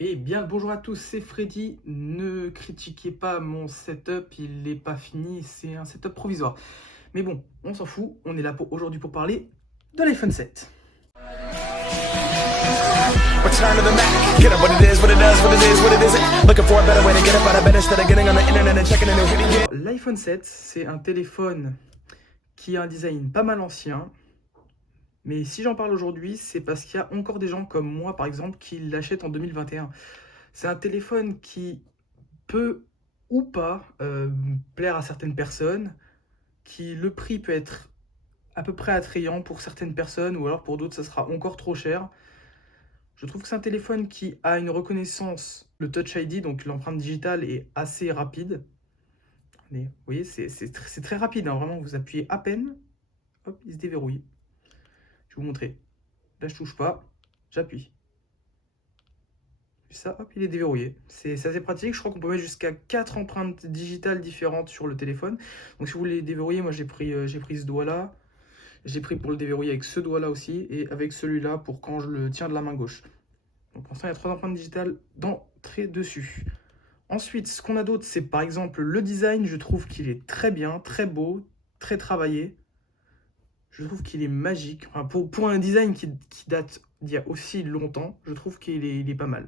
Et bien le bonjour à tous, c'est Freddy. Ne critiquez pas mon setup, il n'est pas fini, c'est un setup provisoire. Mais bon, on s'en fout, on est là aujourd'hui pour parler de l'iPhone 7. Return to the Mac. Get up what it is, what it does, what it is, what it isn't. Looking for a better way to get up out of bed instead of getting on the internet and checking a new hit again. L'iPhone 7, c'est un téléphone qui a un design pas mal ancien. Mais si j'en parle aujourd'hui, c'est parce qu'il y a encore des gens comme moi, par exemple, qui l'achètent en 2021. C'est un téléphone qui peut ou pas plaire à certaines personnes, qui le prix peut être à peu près attrayant pour certaines personnes, ou alors pour d'autres, ça sera encore trop cher. Je trouve que c'est un téléphone qui a une reconnaissance, le Touch ID, donc l'empreinte digitale est assez rapide. Mais, vous voyez, c'est très rapide, hein, vraiment, vous appuyez à peine, hop, il se déverrouille. Je vais vous montrer. Là, je touche pas, j'appuie. Ça, hop, il est déverrouillé. C'est assez pratique. Je crois qu'on peut mettre jusqu'à 4 empreintes digitales différentes sur le téléphone. Donc si vous voulez déverrouiller, moi j'ai pris ce doigt-là. J'ai pris pour le déverrouiller avec ce doigt-là aussi. Et avec celui-là pour quand je le tiens de la main gauche. Donc pour l'instant, il y a 3 empreintes digitales d'entrée dessus. Ensuite, ce qu'on a d'autre, c'est par exemple le design. Je trouve qu'il est très bien, très beau, très travaillé. Je trouve qu'il est magique. Enfin, pour un design qui date d'il y a aussi longtemps, je trouve qu'il est pas mal.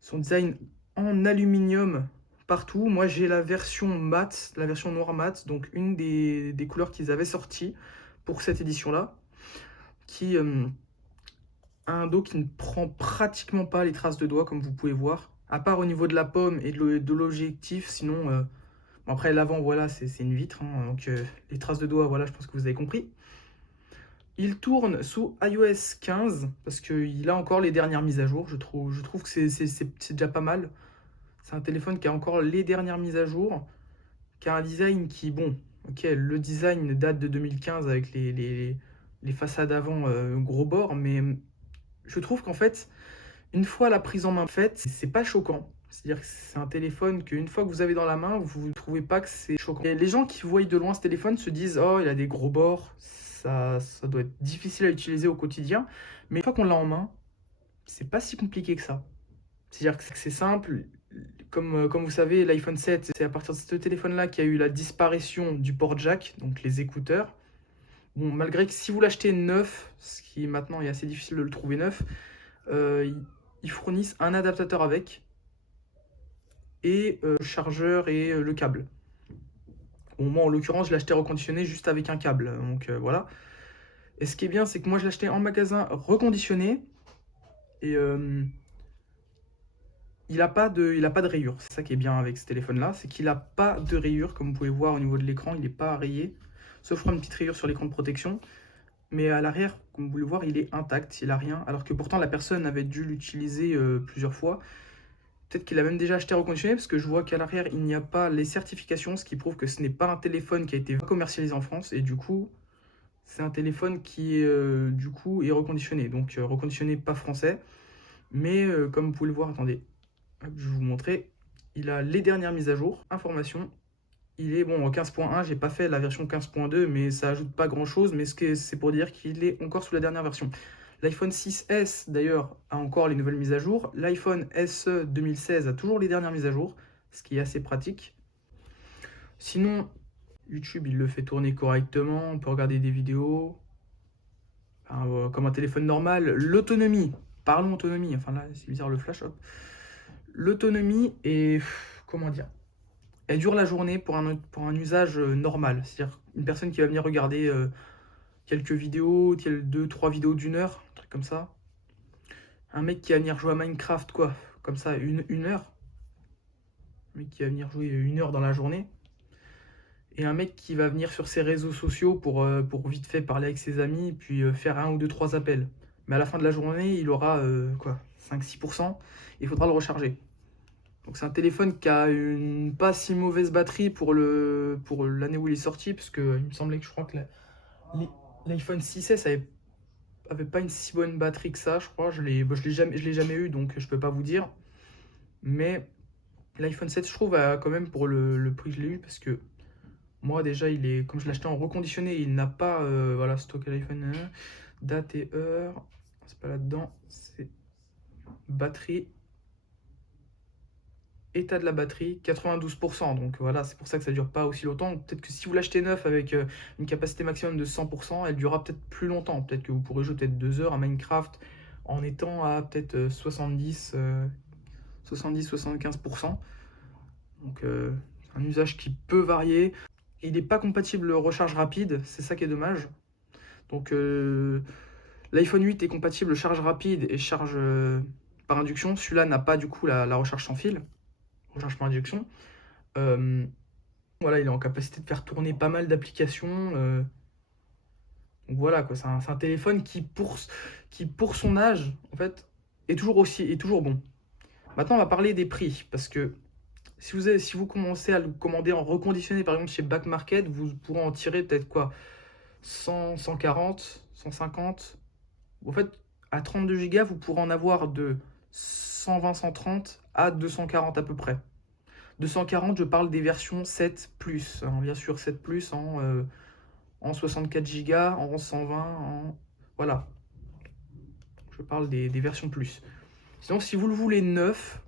Son design en aluminium partout. Moi, j'ai la version mat, la version noir mat, donc une des couleurs qu'ils avaient sorties pour cette édition-là, qui a un dos qui ne prend pratiquement pas les traces de doigts, comme vous pouvez voir, à part au niveau de la pomme et de l'objectif. Sinon, bon, après l'avant, voilà, c'est une vitre, hein, donc les traces de doigts, voilà, je pense que vous avez compris. Il tourne sous iOS 15 parce qu'il a encore les dernières mises à jour. Je trouve que c'est déjà pas mal. C'est un téléphone qui a encore les dernières mises à jour, qui a un design qui, bon, ok, le design date de 2015 avec les façades avant gros bord, mais je trouve qu'en fait, une fois la prise en main faite, c'est pas choquant. C'est-à-dire que c'est un téléphone qu'une fois que vous avez dans la main, vous ne trouvez pas que c'est choquant. Et les gens qui voient de loin ce téléphone se disent « Oh, il a des gros bords, ça doit être difficile à utiliser au quotidien. » Mais une fois qu'on l'a en main, c'est pas si compliqué que ça. C'est-à-dire que c'est simple. Comme vous savez, l'iPhone 7, c'est à partir de ce téléphone-là qu'il y a eu la disparition du port jack, donc les écouteurs. Bon, malgré que si vous l'achetez neuf, ce qui maintenant est assez difficile de le trouver neuf, ils fournissent un adaptateur avec, et le chargeur et le câble. Bon, moi, en l'occurrence, je l'ai acheté reconditionné juste avec un câble, donc voilà. Et ce qui est bien, c'est que moi, je l'ai acheté en magasin reconditionné, et il n'a pas de rayures. C'est ça qui est bien avec ce téléphone-là, c'est qu'il n'a pas de rayures. Comme vous pouvez voir au niveau de l'écran, il n'est pas rayé, sauf une petite rayure sur l'écran de protection. Mais à l'arrière, comme vous pouvez le voir, il est intact, il n'a rien. Alors que pourtant, la personne avait dû l'utiliser plusieurs fois. Peut-être qu'il a même déjà acheté reconditionné, parce que je vois qu'à l'arrière, il n'y a pas les certifications, ce qui prouve que ce n'est pas un téléphone qui a été commercialisé en France. Et du coup, c'est un téléphone qui du coup, est reconditionné. Donc reconditionné pas français. Mais comme vous pouvez le voir, attendez, hop, je vais vous montrer. Il a les dernières mises à jour. Information. Il est bon en 15.1. J'ai pas fait la version 15.2, mais ça ajoute pas grand chose. Mais c'est pour dire qu'il est encore sous la dernière version. L'iPhone 6S, d'ailleurs, a encore les nouvelles mises à jour. L'iPhone SE 2016 a toujours les dernières mises à jour, ce qui est assez pratique. Sinon, YouTube, il le fait tourner correctement. On peut regarder des vidéos comme un téléphone normal. L'autonomie, parlons autonomie. Enfin là, c'est bizarre le flash, hop. L'autonomie est, comment dire, elle dure la journée pour un usage normal. C'est-à-dire une personne qui va venir regarder quelques vidéos, 2-3 vidéos d'une heure, un truc comme ça. Un mec qui va venir jouer à Minecraft, quoi, comme ça, une heure. Un mec qui va venir jouer une heure dans la journée. Et un mec qui va venir sur ses réseaux sociaux pour vite fait parler avec ses amis, puis faire 1 ou 2, 3 appels. Mais à la fin de la journée, il aura quoi, 5-6%, il faudra le recharger. Donc c'est un téléphone qui a une pas si mauvaise batterie pour l'année où il est sorti, parce que il me semblait que je crois que l'iPhone 6S avait pas une si bonne batterie que ça, je crois. Je l'ai jamais eu, donc je peux pas vous dire. Mais l'iPhone 7, je trouve, quand même pour le prix que je l'ai eu, parce que moi déjà, comme je l'ai acheté en reconditionné, il n'a pas voilà, stock l'iPhone 1, date et heure. C'est pas là-dedans, c'est batterie. état de la batterie, 92%. Donc voilà, c'est pour ça que ça dure pas aussi longtemps. Peut-être que si vous l'achetez neuf avec une capacité maximum de 100%, elle durera peut-être plus longtemps. Peut-être que vous pourrez jouer peut-être 2 heures à Minecraft en étant à peut-être 70-75%. Donc un usage qui peut varier. Il n'est pas compatible recharge rapide, c'est ça qui est dommage. Donc l'iPhone 8 est compatible charge rapide et charge par induction. Celui-là n'a pas du coup la recharge sans fil, recharge par induction. Voilà, il est en capacité de faire tourner pas mal d'applications. Donc voilà, quoi, c'est un téléphone qui pour son âge, en fait, est toujours bon. Maintenant, on va parler des prix, parce que si vous commencez à le commander en reconditionné, par exemple chez Back Market, vous pourrez en tirer peut-être quoi 100, 140, 150. En fait, à 32 Go, vous pourrez en avoir de 120, 130 à 240 à peu près. 240, je parle des versions 7+, hein, bien sûr 7+, en 64 Go, en 120, voilà. Je parle des versions plus. Sinon, si vous le voulez neuf,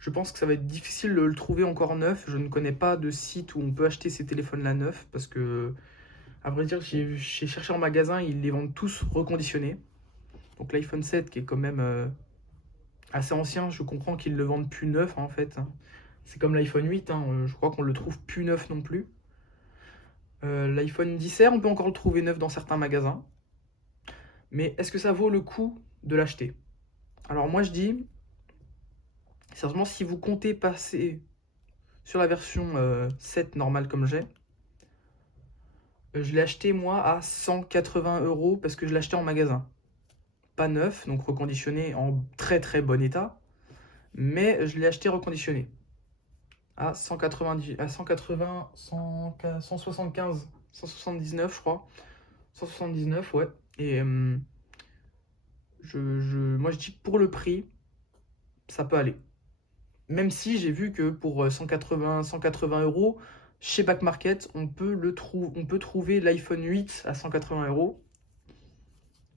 je pense que ça va être difficile de le trouver encore neuf. Je ne connais pas de site où on peut acheter ces téléphones-là neufs, parce que, à vrai dire, j'ai cherché en magasin, ils les vendent tous reconditionnés. Donc l'iPhone 7, qui est quand même assez ancien, je comprends qu'ils le vendent plus neuf, hein, en fait. C'est comme l'iPhone 8, hein, je crois qu'on le trouve plus neuf non plus. L'iPhone XR, on peut encore le trouver neuf dans certains magasins. Mais est-ce que ça vaut le coup de l'acheter? Alors moi je dis, sérieusement, si vous comptez passer sur la version 7 normale comme j'ai, je l'ai acheté moi à 180 € parce que je l'ai acheté en magasin. Pas neuf, donc reconditionné en très très bon état, mais je l'ai acheté reconditionné à 180, 175, 179 je crois. 179, ouais. Et moi je dis pour le prix, ça peut aller. Même si j'ai vu que pour 180 € chez Back Market, on peut trouver l'iPhone 8 à 180 €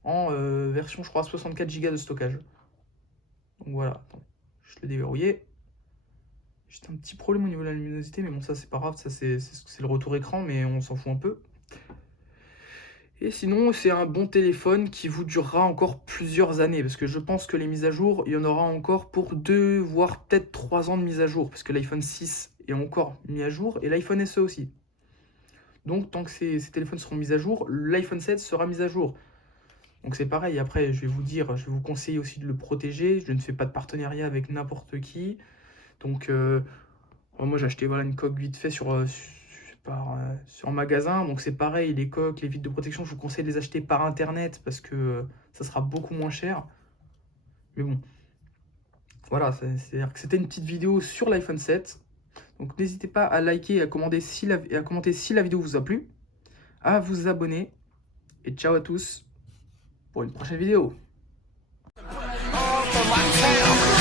en version, je crois, 64 Go de stockage. Donc voilà, attends, je l'ai déverrouillé. Juste un petit problème au niveau de la luminosité, mais bon, ça c'est pas grave, ça c'est le retour écran, mais on s'en fout un peu. Et sinon, c'est un bon téléphone qui vous durera encore plusieurs années, parce que je pense que les mises à jour, il y en aura encore pour 2, voire peut-être 3 ans de mise à jour, parce que l'iPhone 6 est encore mis à jour, et l'iPhone SE aussi. Donc, tant que ces téléphones seront mis à jour, l'iPhone 7 sera mis à jour. Donc c'est pareil, après, je vais vous conseiller aussi de le protéger. Je ne fais pas de partenariat avec n'importe qui. Donc, moi, j'ai acheté voilà, une coque vite fait sur magasin. Donc c'est pareil, les coques, les vitres de protection, je vous conseille de les acheter par internet parce que ça sera beaucoup moins cher. Mais bon, voilà, c'est-à-dire que c'était une petite vidéo sur l'iPhone 7. Donc n'hésitez pas à liker et à commenter si la vidéo vous a plu, à vous abonner. Et ciao à tous pour une prochaine vidéo.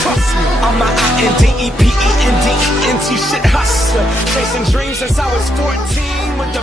Trust me, I'm a INDEPENDENT shit hustler, chasing dreams since I was 14 with the